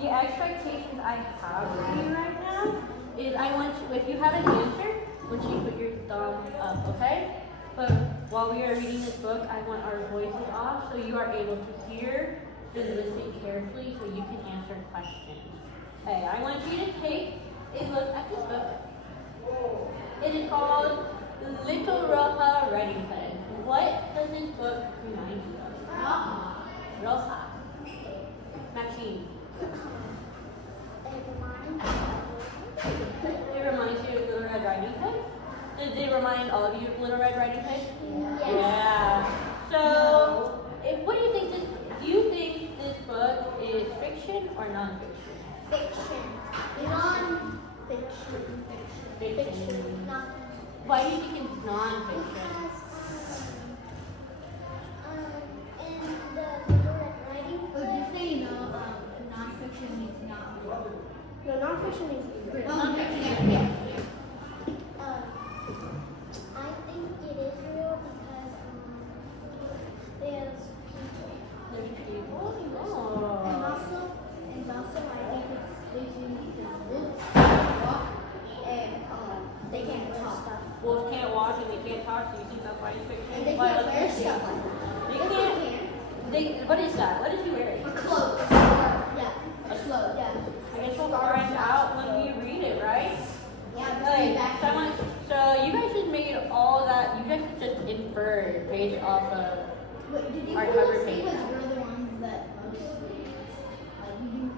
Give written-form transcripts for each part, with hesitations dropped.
the expectations I have for you right now is I want you, if you have an answer, I want you to put your thumb up, okay? But while we are reading this book, I want our voices off so you are able to hear and listen carefully so you can answer questions. Okay, I want you to take a look at this book. It is called Little Roja Riding Hood. What does this book remind you of? Roja. Maxine. It reminds you of Little Red Riding Hood? Does it remind all of you of Little Red Riding Hood? Yes. Yeah. So, what do you think this book is fiction or non-fiction? Fiction. Non-fiction. Fiction. Non-fiction. Why do you think it's non-fiction? Because, in the Little Red Riding Hood. Would you say non-fiction means not real? No, non-fiction means real. Non-fiction, yeah. I think it is real because there's people. There's people? And Oh. also, I think it's fiction because wolves walk and they can't talk. Wolves can't walk and they can't talk, so you think that's why it's fiction? And they Why can't else wear is it? stuff like that. They Yes, can't. they can. What is that? What is he wearing? A cloak. Yeah. A cloak. Yeah. I guess we'll find out when we read it, right? Yeah. So you guys just made all that, you guys just inferred based off of, Wait, did you Our feel cover us page. because we're the ones that most like you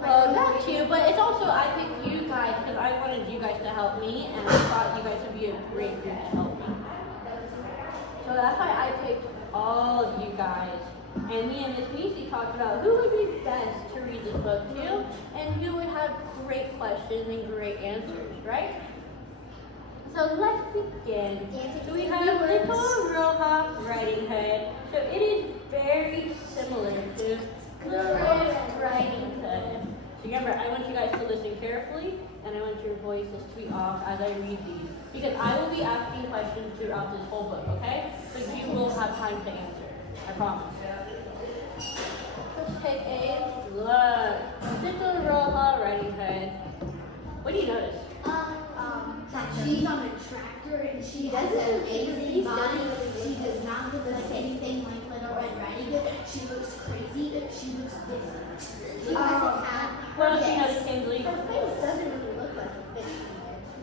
well, that too, but it's also, I picked you guys because I wanted you guys to help me and I thought you guys would be a great group to help me. So that's why I picked all of you guys. And me and Miss Niecy talked about who would be best to read this book to and who would have great questions and great answers, right? So let's begin. So we have Little Roja Riding Hood. So it is very similar to Little Red Riding Hood. So remember, I want you guys to listen carefully and I want your voices to be off as I read these. Because I will be asking questions throughout this whole book, okay? So you will have time to answer. I promise. Let's take a look. Little Roja Riding Hood. What do you notice? she's on a tractor and she has an amazing body. She does not look like anything like Little Red Riding Hood. She looks crazy. She looks different. She has a hat. What else do you notice, Kinsley? Her face doesn't really look like a fish.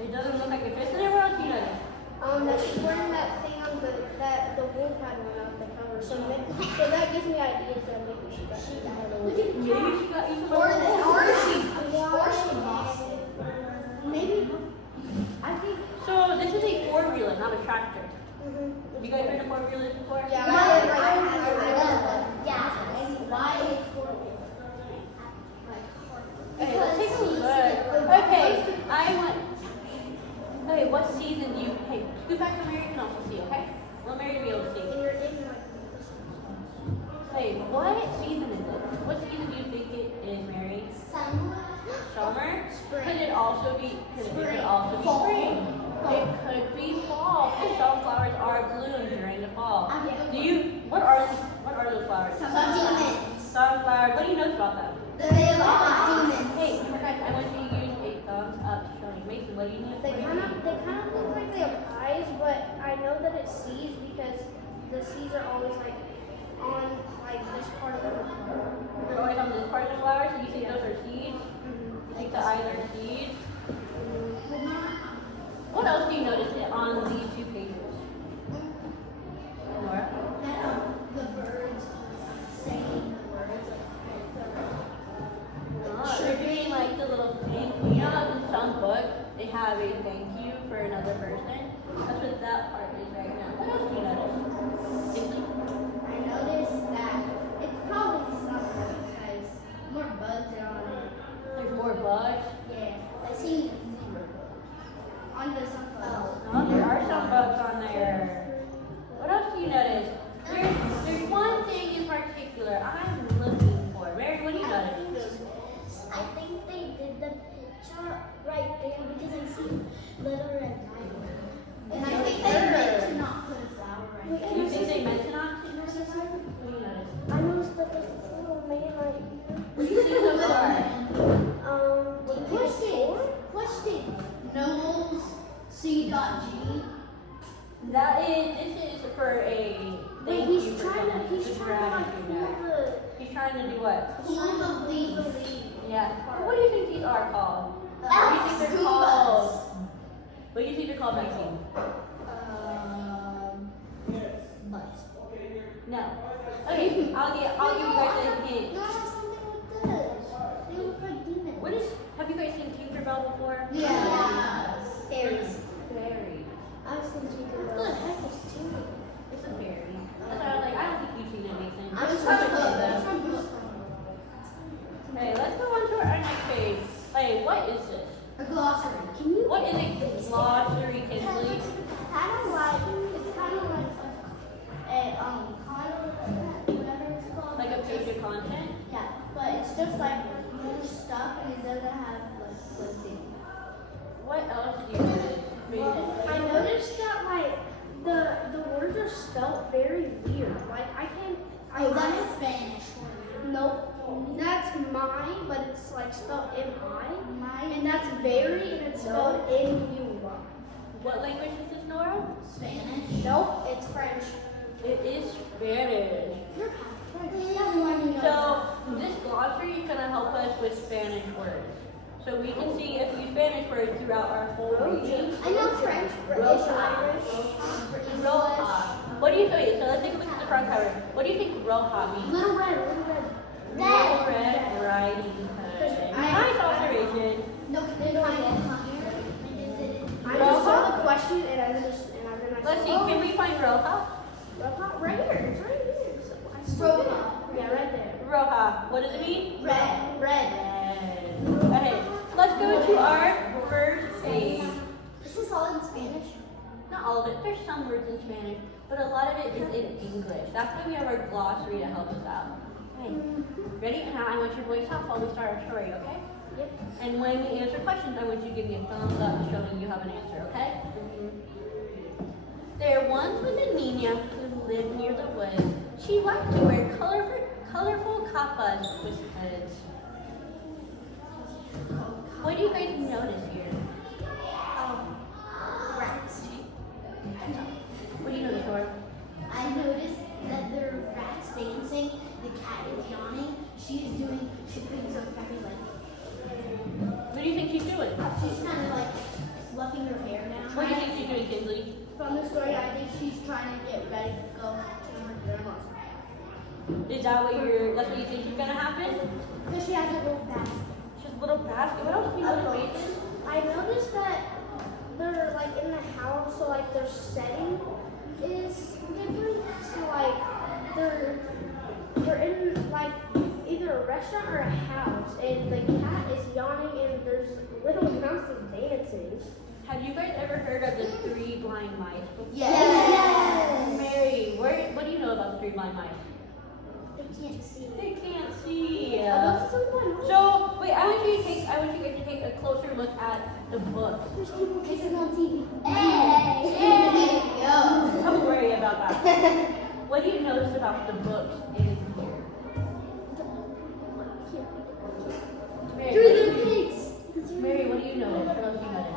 It doesn't look like a fish in there. What else do you notice? That she's wearing that thing on that the wolf had one on the cover. So that gives me ideas that maybe she got Maybe she got eaten by Or a wolf. she lost it. Maybe. I think. So this is a four-wheeler, not a tractor. Mm-hmm. Have you guys heard of four-wheelers before? Yeah. Why is Okay, let's take a look. Okay, I want. Okay, what season do you? Hey, scoot back so Mary can also see. Okay, let Mary be able to see. And you're in like Hey, what season is it? What season do you think it is, Mary? Summer. Summer? Spring. Could it also be? Could it Spring. also be Fall. spring? It could be fall. Because sunflowers are bloom during the fall. Do you? What are those flowers? Demons. Sunflowers. What do you know about them? They are demons. Hey, guys, I want you to use a thumbs up to show me. Mason, what do you know? they kind of look like they have eyes, but I know that it's seeds because the seeds are always like on like this part of the flower. They're always on this part of the flower, so you think those are seeds? You think the eyes are seeds? What else do you notice on these two pages? Laura? That the birds saying the words They're doing like the little thing. You know, in some book, they have a thank you for another person. That's what that part is right now. What else do you notice? Kinsley? I noticed that it's probably summer because more bugs are on it. There's more bugs. Yeah, I see zebra bugs on the sunflower. Oh, there are some bugs on there. What else do you notice? There's one thing in particular I'm looking for. Mary, what do you notice? I think they did the picture right there because I see Little Red Riding Hood. And I think they meant to not put a flower right Do you think they meant to not? What do you notice? I noticed that there's this little man like G got G. This is for a Wait, thank he's you for trying to, something. he's It's a trying to like gratitude pull note. He's trying to do what? Pull the leaf. Yeah. What do you think these are called? What do you think they're called? What do you think they're called, Maxine? Butts. No. Okay, I'll give you guys a hint. No, it has something with this. They look like demons. What is? Have you guys seen Tinkerbell before? Yeah. fairies. Fairy. I was thinking What the heck is Tinkerbell? It's a fairy. That's why I was like, I don't think you've seen it, Mason. I'm It's from such a book. good I'm one. from book. Okay, let's go on to our next page. Hey, what is this? A glossary. Can you? What is a glossary, Kinsley? Kind of like it's kind of like a kind of whatever it's called. Like a page of content? Yeah, but it's just like more stuff and it doesn't have like listing. What else do you notice? Mason? I noticed that like the words are spelled very weird. Like I can't. Oh, that's Spanish. Nope. That's mine, but it's like spelled M-I. Mine. And that's very, and it's spelled N-U-Y. What language is this, Nora? Spanish. Nope, it's French. It is Spanish. Everyone knows. So this glossary is going to help us with Spanish words. So we can see a few Spanish words throughout our whole reading. I know French, British, Irish, Roja. What do you think? So let's take a look at the front cover. What do you think Roja means? Little red, little red. Little Red Riding Hood. Nice observation. No, they find it here. I just saw the question and I just, Let's see, can we find Roja? Right here, it's right here. So I saw Roja. it. Yeah, right there. Roja. What does it mean? Red. Red. Okay, let's go to our first page. Is this all in Spanish? Not all of it. There's some words in Spanish, but a lot of it is in English. That's why we have our glossary to help us out. Okay, ready? And now I want your voice up while we start our story, okay? Yep. And when we answer questions, I want you to give me a thumbs up showing you have an answer, okay? There once was a niña who lived near the woods. She liked to wear colorful capas with heads. What do you guys notice here? Rats. What do you notice, Laura? I noticed that there are rats dancing. The cat is yawning. She's putting some kind of like, What do you think she's doing? she's kind of like fluffing her hair now. What do you think she's doing, Kinsley? From the story, I think she's trying to get ready to go to her grandma's house. That's what you think is gonna happen? Because she has a little basket. She's a little basket. What else do you notice, Mason? I noticed that they're like in the house, so like their setting is different. So like they're in like either a restaurant or a house, and the cat is yawning, and there's little mouse dancing. Have you guys ever heard of the three blind mice before? Yes. Mary, what do you know about the three blind mice? They can't see. They can't see. Are those the ones? So wait, I want you guys to take a closer look at the book. There's people kissing on TV. Hey, yo. Don't worry about that. What do you notice about the books in here? Mary, Through the pigs. Mary, what do you notice? What else do you notice?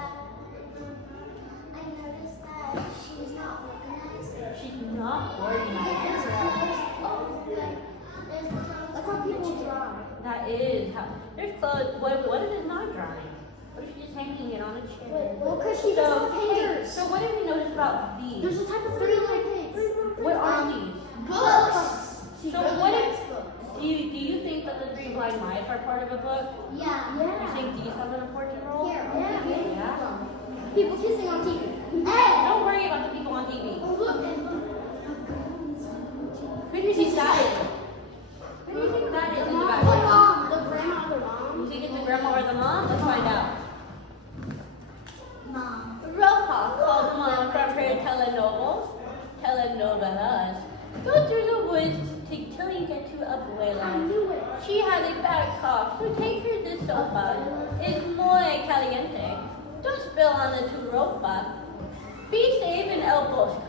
I noticed that she's not organized. She's not organized. There's clothes. That's how people draw. That is how. There's clothes. What if it's not drying? What if she's just hanging it on a chair? Well, because she doesn't have hangers. So what have you noticed about these? There's a type of three-legged pigs. What are these? Books. She So really what likes if- books. Do you think that the three blind mice are part of a book? Yeah. You think these have an important role? Yeah. People kissing on TV. Don't worry about the people on TV. Who do you think that is? Who do you think that is in the background? The grandma, the mom. You think it's the grandma or the mom? Let's find out. Mom. Roja, called mom from her telenovelas. Go through the woods till you get to I Abuela. knew it. She has a bad cough, so take her to sopa. It's muy caliente. Don't spill on the turopa. Be safe in El Bosque.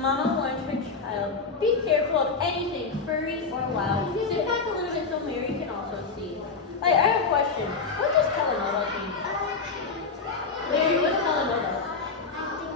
Mama warns her child. Be careful of anything furry or wild. Sit back a little bit so Mary can also see. I have a question. What does telenovela mean? Mary, what's telenovela? I think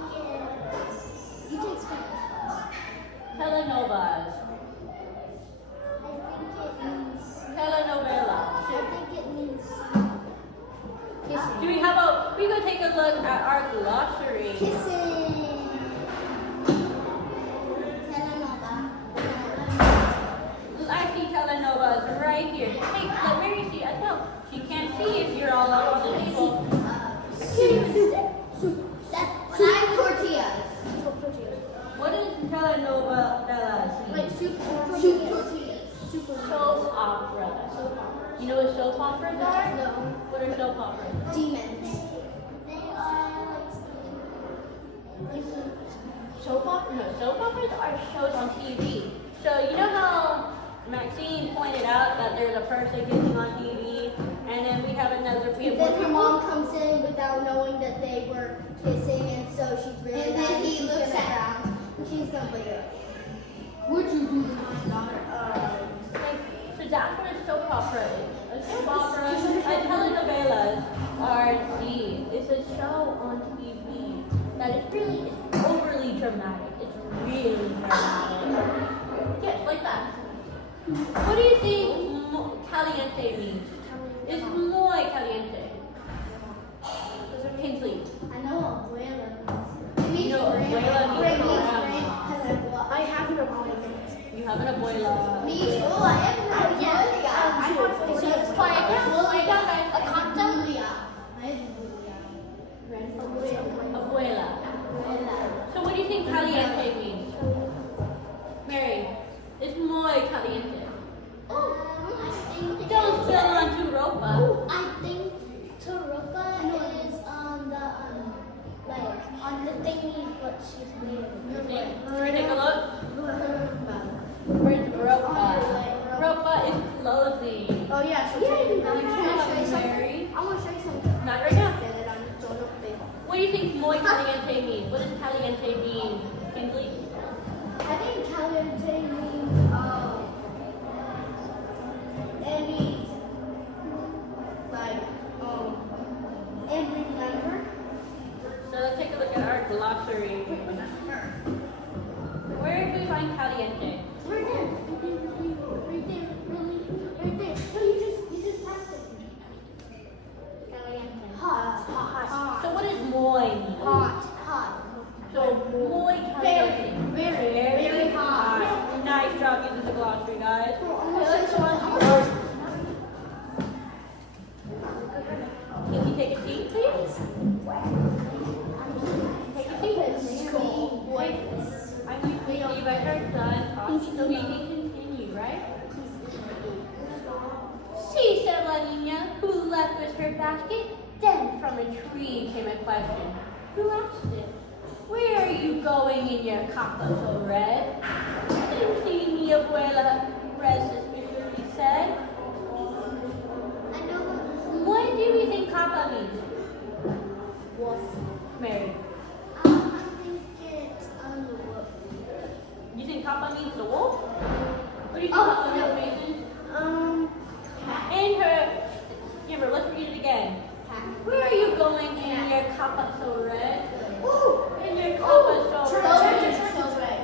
Hey, let Mary see. I know. She can't see if you're all out on the table. When I have tortillas. What is telenovelas mean? Like soup Tortillas. Soap operas. You know what soap operas are? No. What are soap operas? Demons. They are like Soap operas are shows on TV. So you know how Maxine pointed out that there's a person kissing on TV, and then we have another. We have Then one her people. mom comes in without knowing that they were kissing, and so she's really mad. And then he looks at her. She's gonna play it. Would you do to my daughter? So that's what a soap opera is. A soap opera, telenovelas are it's a show on TV that is really it's overly dramatic. It's really dramatic. Yes, like that. What do you think caliente means? It's muy caliente. Kinsley. I know abuela. You know abuela means grandma. I have an appointment. You have an abuela. Me too. I have an abuela. So it's quiet down, guys. A cocktail? Abuela. So what do you think caliente means? Mary, it's muy caliente. I think Don't spill on tu ropa. I think Taropa is on the like on the thingy what she's made of. Can we take a look? Where's ropa? Ropa is clothing. Oh yeah, so Mary. I want to show you something. Not right now. That I'm doing up there. What do you think muy caliente means? What does caliente mean, Kinsley? I think caliente means it means like and remember. So let's take a look at our glossary. Where do we find caliente? Right there. Right there. Right there. No, you just passed it. Caliente. Hot. So what does muy mean? Hot. So muy caliente. Very hot. Nice job using the glossary, guys. Oh, Let's go on to Can you take a seat, please? Take a seat. I'm going to leave you guys are done talking so we can continue, right? Sí, said La Niña, who left with her basket. Then from a tree came a question. Who asked it? Where are you going in your capa so red? Didn't see mi abuela, Red suspiciously said. I know What do you think capa means? wolf. Mary, I think it's on the wolf. you think capa means the wolf? What do you think capa means, Mason? In her, Amber, let's read it again. Where are you going in your capa so red? In your capa so red.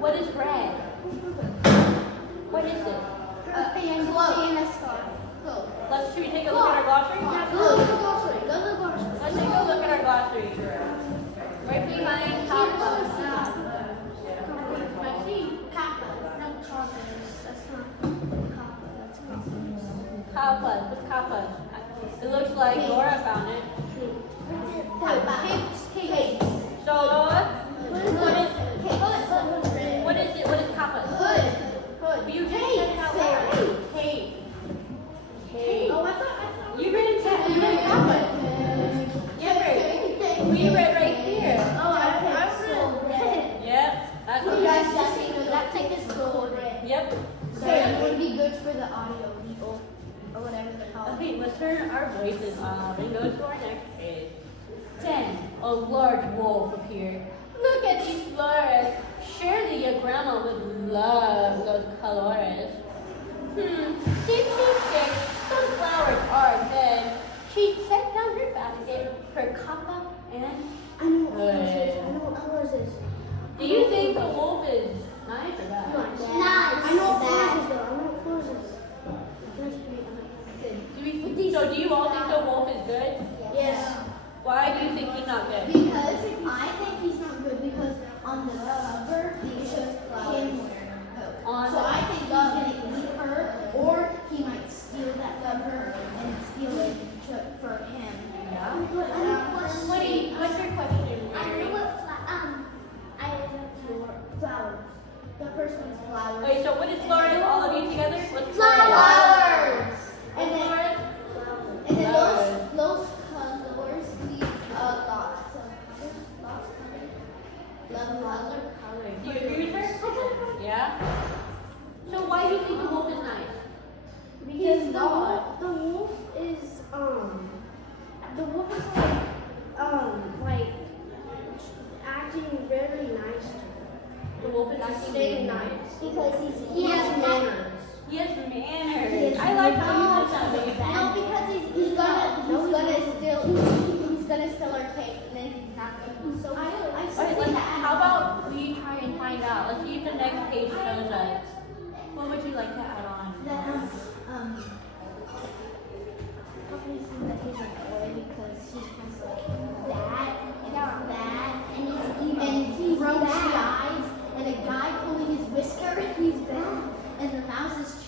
What is red? What is it? Should we take a look at our glossary? Let's take a look at our glossary. Right behind capa. Capa. What's capa? It looks like Laura found it. So, what is it? What is capa? You just said it out loud. Cape. You read it. You read capa. Yeah, we read right here. Yep. That's what Yep. It would be good for the audio people or whatever they're called. Okay, let's turn our voices off and go to our next page. 10. A large wolf appeared. Look at these flowers. Surely your grandma would love those colores. Since she said some flowers are good, she set down her basket, her capa, and I know what colors is. do you think the wolf is nice or bad? I know what colors is though. I know what colors is. So do you all think the wolf is good? Yes. Why do you think he's not good? Because I think he's not good because on the cover it shows him wearing a coat. So I think he's gonna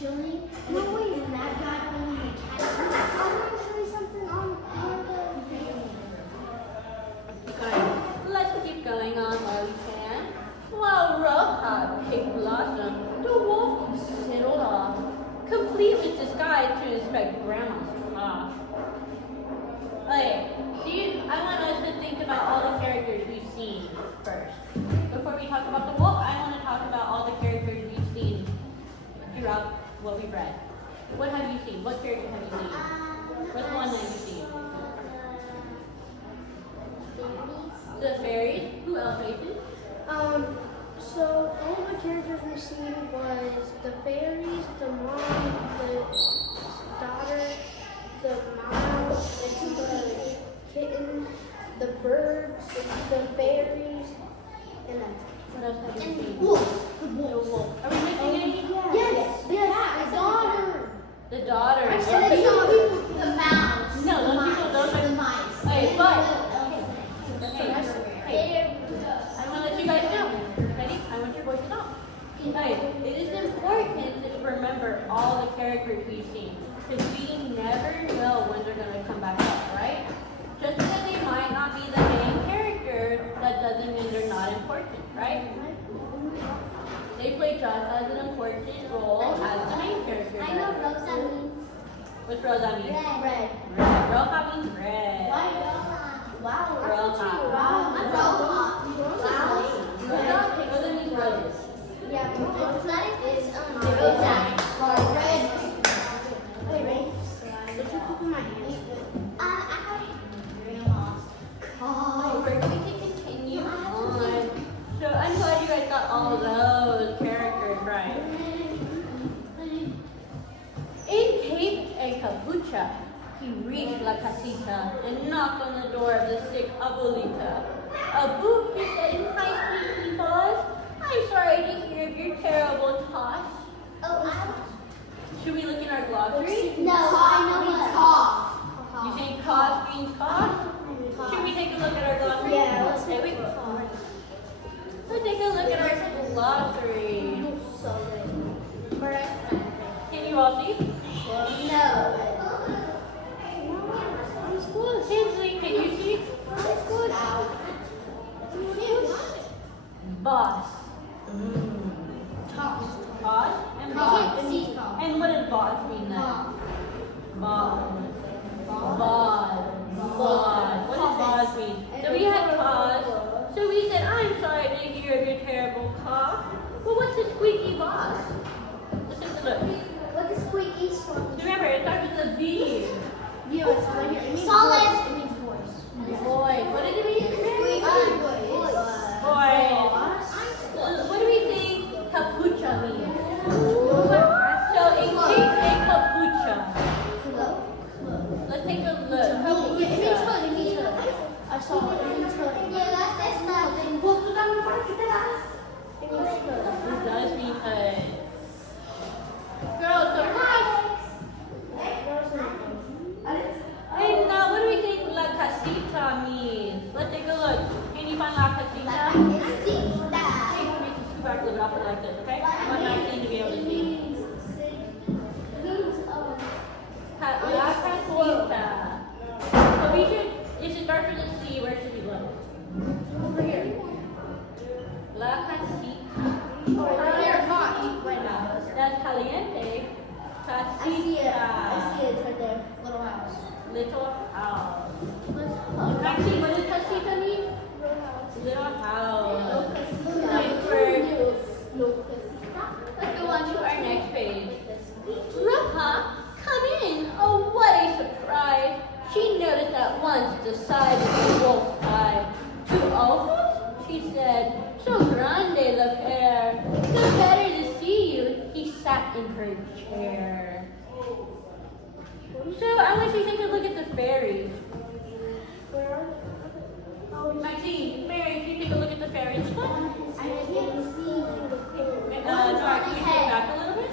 chilling. No, wait. And that guy only the cat. I want to show you something on Alright, let's keep going on while we can. While Roja picked Blossom, the wolf settled off, completely disguised to inspect Grandma's car. Okay, I want us to think about all the characters we've seen first. Before we talk about the wolf, I want to talk about all the characters we've seen throughout what we've read. What have you seen? What characters have you seen? What's one that you've seen? The fairies. Who else, Mason? So all the characters we seen was the fairies, the mom, the daughter, the mouse, the kitten, the birds, the fairies, and that's What else have you seen? Wolf. The The wolf. wolf. Are we missing any? Yes. The cat. The daughter. The daughter. I said the daughter. The mouse. No, the those people, those are the mice. Hey, And but- the elephant. Hey, I want to let you guys know. Ready? I want your voice to talk. Okay, it is important to remember all the characters we've seen. Because we never know when they're going to come back up, right? Just because they might not be the main character, that doesn't mean they're not important, right? They play just as an important role as the main character. I know Rosa means What's Rosa mean? red. Red. Roja means red. Why? Wow. Roja. Wow. Roja means roses. yeah. Rosa is Rosa. Red. Wait, ready? The two people in my hands. Oh, first we can continue on. So I'm glad you guys got all those characters right. In Cape and Capucha, he reached La Casita and knocked on the door of the sick abuelita. Abu, he said in high-speed voice, I'm sorry to hear of your terrible toss. Should we look in our glossary? No, I know what. You think cough means cough? Should we take a look at our glossary? Yeah, let's take a look. Let's take a look at our glossary. Can you all see? Kinsley, can you see? Boss. Boss and boss. And what does boss mean then? Boss. Boss. Boss. What does boss mean? So we had boss. So we said, I'm sorry to hear of your terrible cough. Well, what's a squeaky boss? Let's take a look. What is squeaky from? Remember, it starts with a V. Solid. It means voice. Boy. What did it mean? Voice. Boy. What do we think capucha means? So in case a capucha. Let's take a look. Capucha. I saw it. It means hood. It does mean hood. Girls, surprise! And now, what do we think La Casita means? Let's take a look. Can you find La Casita? Hey, let me scoot back a little bit. I'll put it like this, okay? I want my team to be able to see. La Casita. So we should, if it starts with a C, where should we look? Over here. La Casita. Right now. That's caliente. Casita. right there. Little house. Little house. Actually, what does casita mean? Little house. Nice word. Let's go on to our next page. Roja, come in. Oh, what a surprise. She noticed at once the size of the wolf's eye. Two ojos? She said. So grande la pair. So better to see you. He sat in her chair. So I want you to take a look at the fairies. Maxine, Mary, can you take a look at the fairies? What? I can't see. Nora, can you take back a little bit?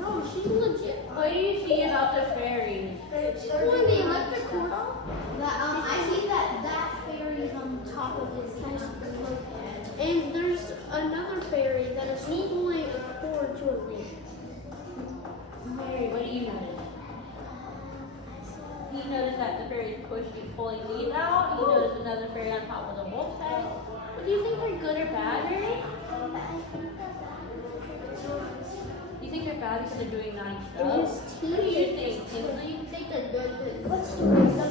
No, she's legit. What do you see about the fairies? She's doing the electric cord. I see that fairy is on top of his head. And there's another fairy that is pulling a cord to a leaf. you notice? He noticed that the fairy is pulling these out. He noticed another fairy on top of the wolf's head. What do you think they're good or bad, Mary? You think they're bad because they're doing nice stuff? What do you think, Kinsley? I think they're good. What's the reason?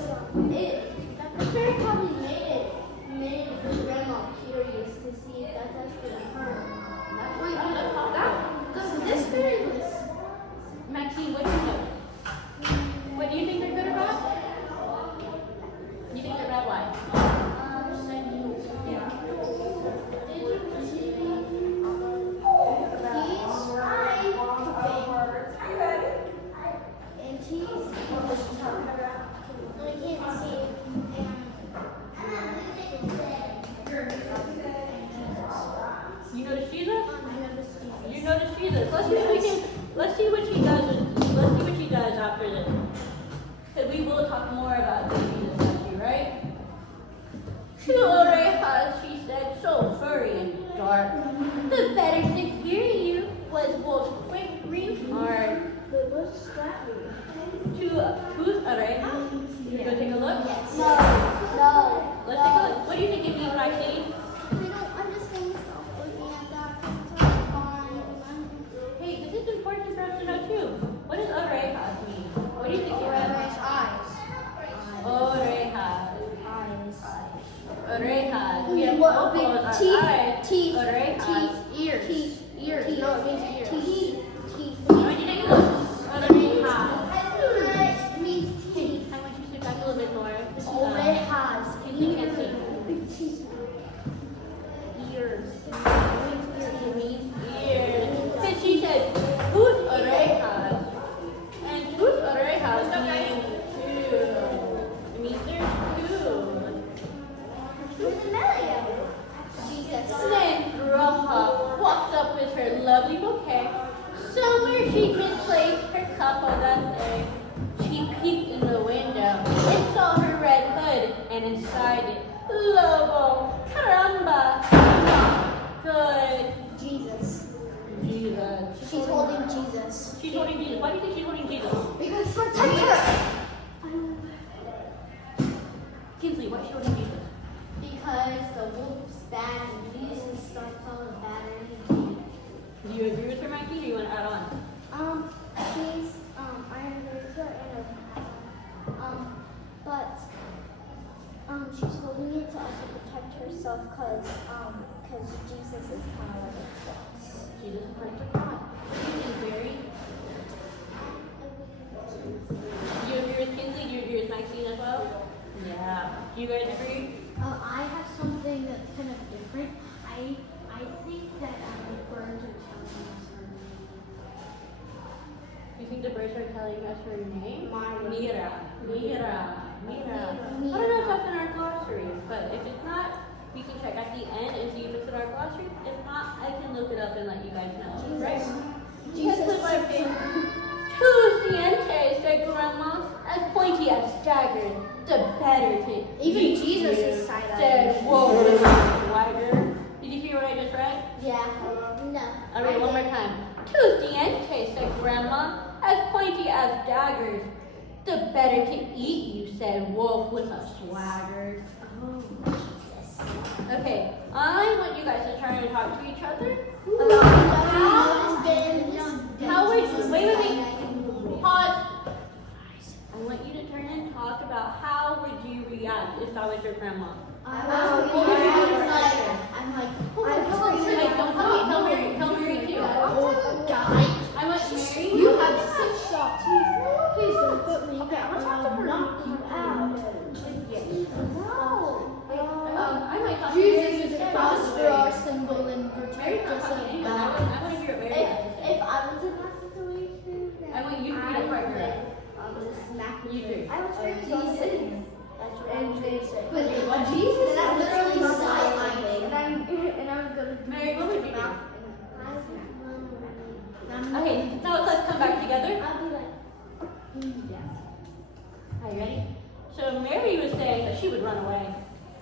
The fairy probably made the grandma curious to see if that's actually her. This fairy was. Maxine, what do you know? What do you think they're good or bad? You think they're bad? Why? And she's. I can't see. You notice Jesus? I noticed Jesus. You notice Jesus. Let's see what she does. Let's see what she does after this. Because we will talk more about this Jesus actually, right? Two orejas, she said, so furry and dark. The better to hear you was Wolf's quick green heart. But what's that mean? Two orejas. You go take a look? Yes. No. Let's take a look. What do you think it means, Maxine? I'm just going to stop looking at that. It's fine. Hey, this is important for us to know too. What does orejas mean? What do you think it means? Eyes. Orejas. Orejas. We have What ojos, big our teeth, eyes. teeth, Orejas. ears. No, it means ears. Teeth. I want you to take a look. Orejas. It means teeth. I want you to sit back a little bit more. This is, Orejas. Kinsley can't see. Ears. It means ears. Because she said, whose orejas? And whose orejas means two. It means there's two. Who's Amelia? Jesus. Then Roja walked up with her lovely bouquet. Somewhere she misplaced her cup on that day. She peeked in the window and saw her red hood, and inside it, Lobo, caramba, not good. Jesus. Jesus. She's holding Jesus. She's holding Jesus. Why do you think she's holding Jesus? Because protect her. Kinsley, why is she holding Jesus? Because the wolf's bad and Jesus starts all the bad energy. Do you agree with her, Mikey, or do you want to add on? She's I agree with her but she's holding it to also protect herself because Jesus is kind of like a fox. Jesus is part of God. She's very. Do you agree with Kinsley? Do you agree with Maxine as well? Yeah. Do you guys agree? I have something that's kind of different. I think that the birds are telling us her name. You think the birds are telling us her name? Myra. Mira. I don't know if that's in our glossary, but if it's not, we can check at the end and see if it's in our glossary. If not, I can look it up and let you guys know. Right? Jesus. Two dientes, said Grandma, as pointy as daggers, the better to Even eat Jesus you, is side-eyed. said Whoa, swagger. Did you hear what I just read? Yeah. No. I'll read it one more time. Two dientes, said Grandma, as pointy as daggers, the better to eat you, said Wolf with a swagger. Okay, I want you guys to try and talk to each other about how would you, wait, pause. I want you to turn and talk about how would you react if that was your grandma. I'm like, Hey, don't tell Mary too. die. I want Mary. You have 6 sharp teeth. Please don't put me. Okay, I'm gonna knock you out. I might talk to Jesus Mary is a instead. cross for our symbol and Mary, protect not us talking to of you. I God. want to hear what Mary has to say. If I was in that situation, I want you to be the partner. I would smack You do. I was Jesus. That's what I was going to say. But Jesus is literally side-eyeing. And I'm gonna Mary, what would you do? I Okay, now let's come back together. I'll be like, Are you ready? So Mary was saying that she would run away.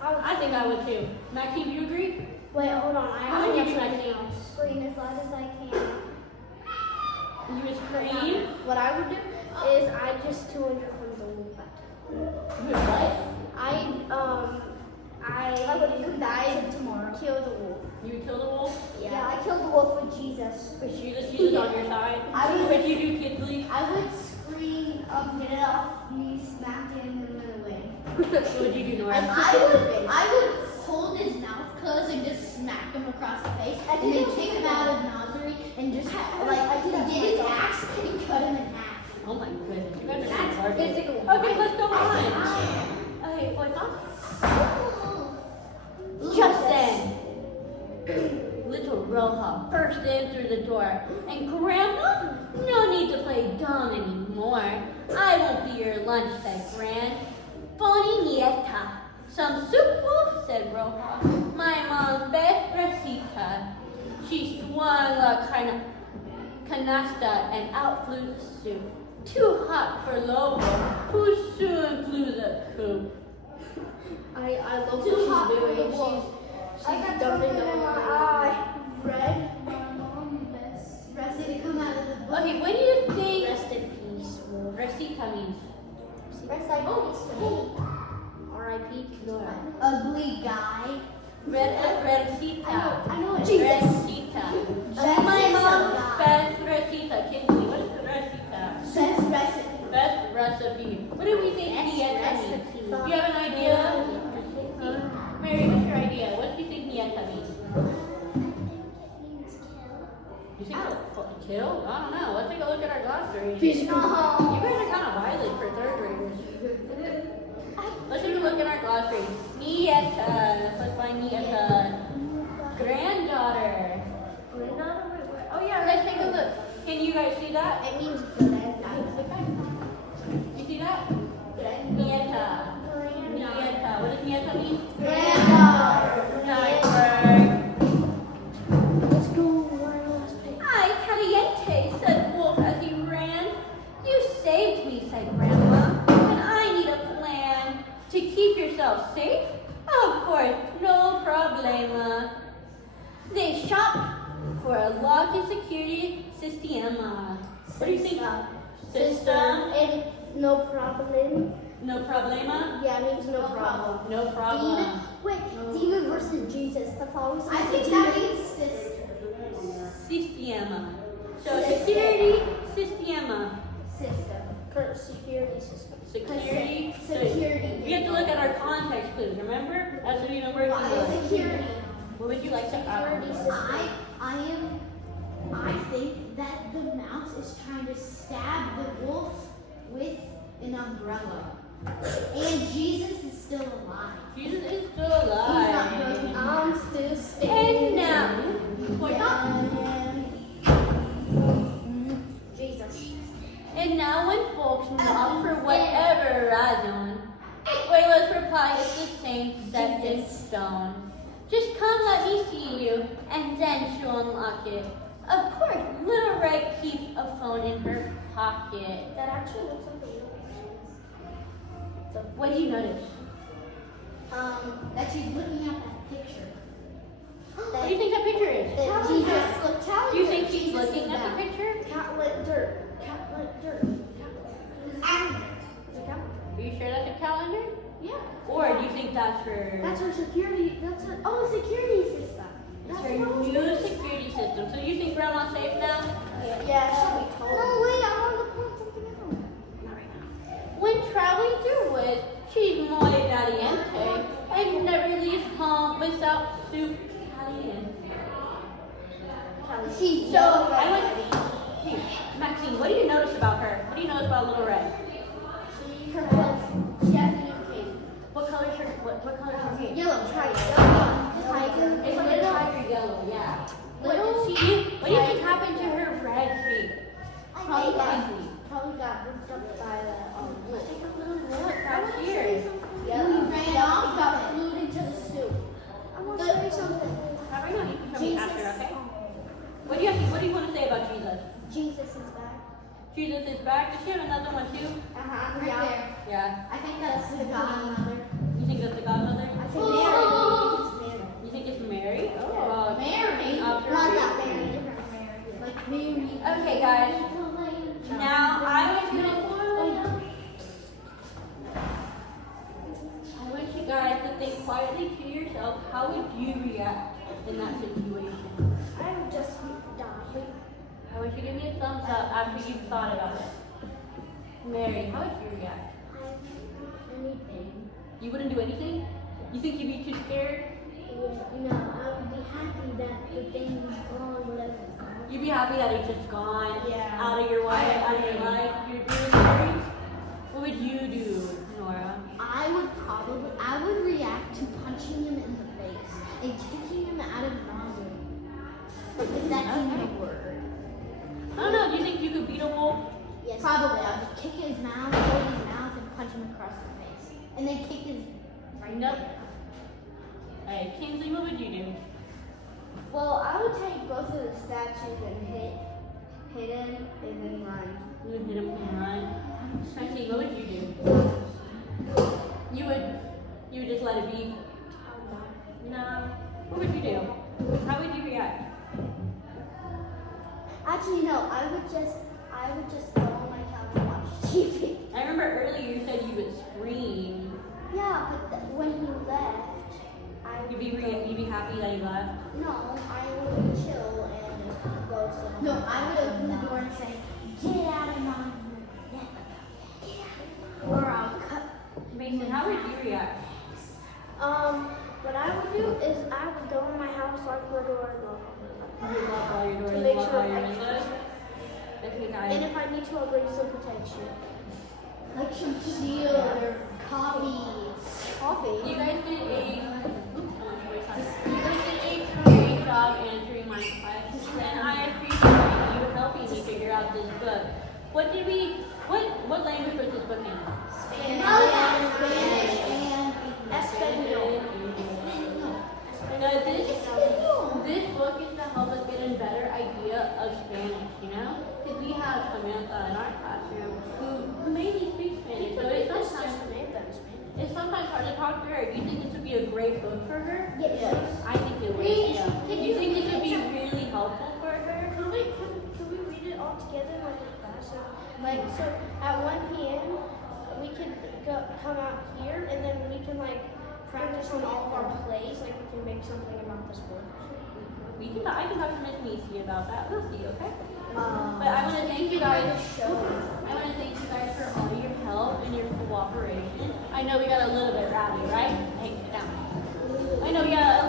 I think I would too. Maxine, do you agree? wait, hold on. How would you do, Maxine? Scream as loud as I can. You would scream? What I would do is I just 200 from the wolf that. You would what? I would die tomorrow. Kill the wolf. You would kill the wolf? Yeah, I killed the wolf with Jesus. With Jesus on your side? I would- What do you do, Kinsley? I would scream, get it off me, smack it, and then run away. What would you do, Nora? I would hold his mouth closed and just smack him across the face, and then kick him out of Nazareth and just get his axe and cut him in half. Oh my goodness, you guys are That's so garbage. physical. Okay, let's go on. Okay, what's on? Just then, little Roja burst in through the door. And Grandma, no need to play dumb anymore. I won't be your lunch, said Gran. Phony nieta. Some soup, wolf, said Roja. My mom's best recita. She swung a canasta and out flew the soup. Too hot for Lobo, who soon flew the coop. I love what Too she's hot for doing. the wolf. She's dumping something the in my water. eye. Red, my mom best ready to come out of the book. Okay, what do you think Rest in peace, wolf. recita means? Rest like R.I.P. Nora. Ugly guy. Recita. I know what Recita. That's My it, mom's so best recita. Kinsley, what is the recita? Best recipe. Best recipe. What do we think nieta means? Do you have an idea? Mary, what's your idea? What do you think nieta means? You think kill? I don't know. Let's take a look at our glossary. You guys are kind of violent for third graders. Let's take a look at our glossary. Nieta. Let's find nieta. Granddaughter. Oh yeah, Let's take a look. Can you guys see that? it means granddaughter. You see that? Nieta. Nieta. What does nieta mean? Granddaughter. Nice work. Let's go one last page. Ay, caliente, said Wolf as he ran. You saved me, said Grandma, and I need a plan. To keep yourself safe? Of course, no problema. They shopped for a lock and security system. What do you think? System? And no problem. No problema? Yeah, it means no problem. No problem. Demon versus Jesus. That's always. I think that means sister. System. So security system. System. Security system. Security. Security. We have to look at our context clues, remember? That's what we've been working Why on. security? What would you like to Security add? system. I think that the mouse is trying to stab the wolf with an umbrella. And Jesus is still alive. Jesus is still He's not alive. broken. I'm still And standing. now, wait, Jesus. and now when folks knock for whatever reason, Wayla's reply is the same set in stone. Just come let me see you, and then she'll unlock it. Of course, Little Red keeps a phone in her pocket. That actually looks like a real What do you notice? That she's looking at that picture. What do you think that picture is? Do you think she's looking at the picture? Catlet dirt. Catlet dirt. It's a calendar. Are you sure that's a calendar? Yeah. Or do you think that's her? That's her security. That's her. Oh, security system. It's her new security system. So you think Grandma's safe now? Yeah, she'll be told. No, wait. I want to point something out. Not right now. When traveling through woods, she's muy caliente and never leaves home without soup caliente. She's So I went. Hey, Maxine, what do you notice about her? What do you notice about Little Red? Her clothes. She has a new cape. What color is her? What color is her cape? Yellow. Tiger. It's like a tiger yellow. Yeah. What do you think happened to her red cape? Probably got Kinsley. ripped up by the Let's take a little look right here. Yeah. We ran off, got flew into the soup. I want to say something. Not right now. You can show me after, Jesus. okay? What do you want to say about Jesus? Jesus is back. Jesus is back. Does she have another one too? right there. Yeah. I think that's the godmother. You think that's the godmother? I think Mary. You think it's Mary? Oh. Mary? Not Not that Mary. Different Mary. Like Mary. Okay, guys. you've thought about it. Mary, how would you react? Anything. You wouldn't do anything? You think you'd be too scared? Yeah, no, I would be happy that the thing is gone, whatever it's gone. You'd be happy that it's just gone, Yeah. out of your way, out of your life. You're doing Mary? What would you do, Nora? I would react to punching him in the face and kicking him out of nozzle. If that's even a word. I don't know. Do you think you could beat a wolf? Yes. Probably. I'll just kick his mouth, hold his mouth, and punch him across the face. And then kick his right Nope. there. Alright, Kingsley, what would you do? Well, I would take both of the statues and hit him and then run. You would hit him and run. Tracy, what would you do? You would just let it be? No. What would you do? How would you react? Actually, no, I would just go on my couch and watch TV. I remember earlier you said you would scream. Yeah, but when he left, You'd be happy that he left. no, I would chill and just go somewhere. No, I would open the door and say, "Get out of my room." Or I'll cut. Mason, how would you react? What I would do is I would go in my house, lock my door, and lock You would lock all your doors, To make lock sure all your I- windows? Okay, And guys. if I need to, I'll bring some protection. Like some shield or coffee. Coffee. You guys did a great job answering my questions, and I appreciate you helping me figure out this book. What language was this book in? Spanish and Espanol. Now, this book is to help us get a better idea of Spanish, you know? Because we have Samantha in our classroom who mainly speaks Spanish, so it's sometimes hard to talk to her. Do you think this would be a great book for her? Yes. I think it would. Yeah. Do you think this would be really helpful for her? Could we read it all together like in class? So at 1 p.m. we could come out here and then we can like practice on all of our plays. Like we can make something about this book. I can talk to Miss Nisi about that. We'll see, okay? But I want to thank you guys. I want to thank you guys for all your help and your cooperation. I know we got a little bit rowdy, right? Hey, sit down. I know we got